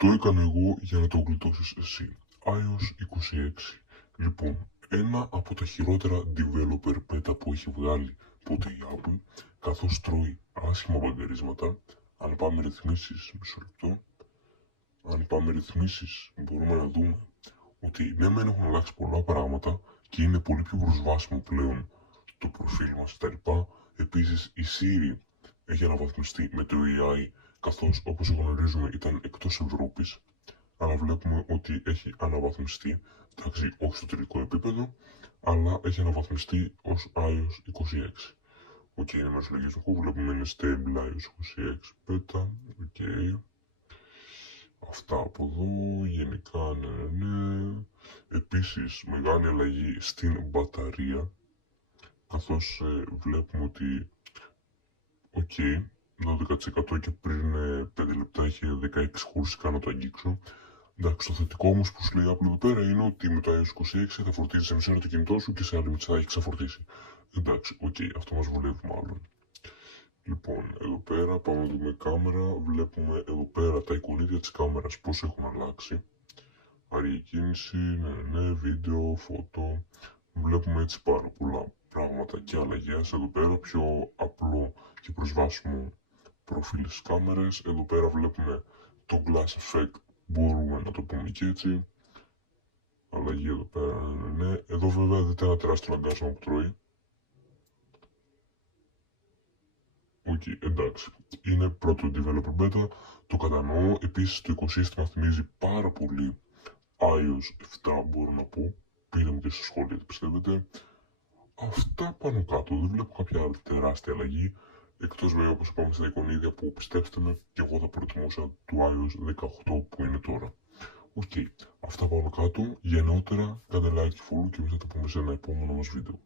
Το έκανα εγώ για να το γλιτώσεις εσύ. iOS 26. Λοιπόν, ένα από τα χειρότερα developer beta που έχει βγάλει ποτέ η Apple, καθώς τρώει άσχημα μπαγκαρίσματα. Αν πάμε ρυθμίσεις, μισό λεπτό. Αν πάμε ρυθμίσεις, μπορούμε να δούμε ότι ναι, μεν έχουν αλλάξει πολλά πράγματα και είναι πολύ πιο προσβάσιμο πλέον το προφίλ μας κτλ. Επίσης, η Siri έχει αναβαθμιστεί με το AI, καθώς όπως γνωρίζουμε ήταν εκτός Ευρώπης, αλλά βλέπουμε ότι έχει αναβαθμιστεί, εντάξει, όχι στο τελικό επίπεδο, αλλά έχει αναβαθμιστεί ως iOS 26. Οκ, είναι μέρος λογής του βλέπουμε είναι stable iOS 26 beta, οκ. Αυτά από εδώ, γενικά ναι. Επίσης, μεγάλη αλλαγή στην μπαταρία, καθώς βλέπουμε ότι, οκ, 12% και πριν 5 λεπτά είχε 16 χωριστικά να το αγγίξω. Εντάξει, το θετικό όμως που σου λέει Apple εδώ πέρα είναι ότι με το iOS 26 θα φορτίζει σε μισή ώρα το κινητό σου και σε άλλη μισή θα έχει ξαφορτίσει. Εντάξει, οκ, αυτό μας βολεύει μάλλον. Λοιπόν, εδώ πέρα πάμε να δούμε κάμερα, βλέπουμε εδώ πέρα τα εικονίδια της κάμερας πώς έχουν αλλάξει. Αργή κίνηση, ναι, βίντεο, φωτό, βλέπουμε έτσι πάρα πολλά πράγματα και αλλαγές. Εδώ πέρα πιο απλό και προσβάσιμο προφίλ στις κάμερες. Εδώ πέρα βλέπουμε το glass effect, μπορούμε να το πούμε και έτσι. Αλλαγή εδώ πέρα, ναι. Εδώ βέβαια δείτε ένα τεράστιο λαγκάσμα που τρώει. Οκ, εντάξει. Είναι πρώτο developer beta, το κατανοώ. Επίσης το οικοσύστημα θυμίζει πάρα πολύ iOS 7, μπορώ να πω. Πείτε μου και στα σχόλια τι πιστεύετε. Αυτά πάνω κάτω, δεν βλέπω κάποια άλλη τεράστια αλλαγή. Εκτός βέβαια όπως είπαμε στα εικονίδια που πιστέψτε με και εγώ θα προτιμούσα του iOS 18 που είναι τώρα. Οκ, αυτά πάνω κάτω. Για νεότερα κάντε like και follow και εμείς θα τα πούμε σε ένα επόμενο μας βίντεο.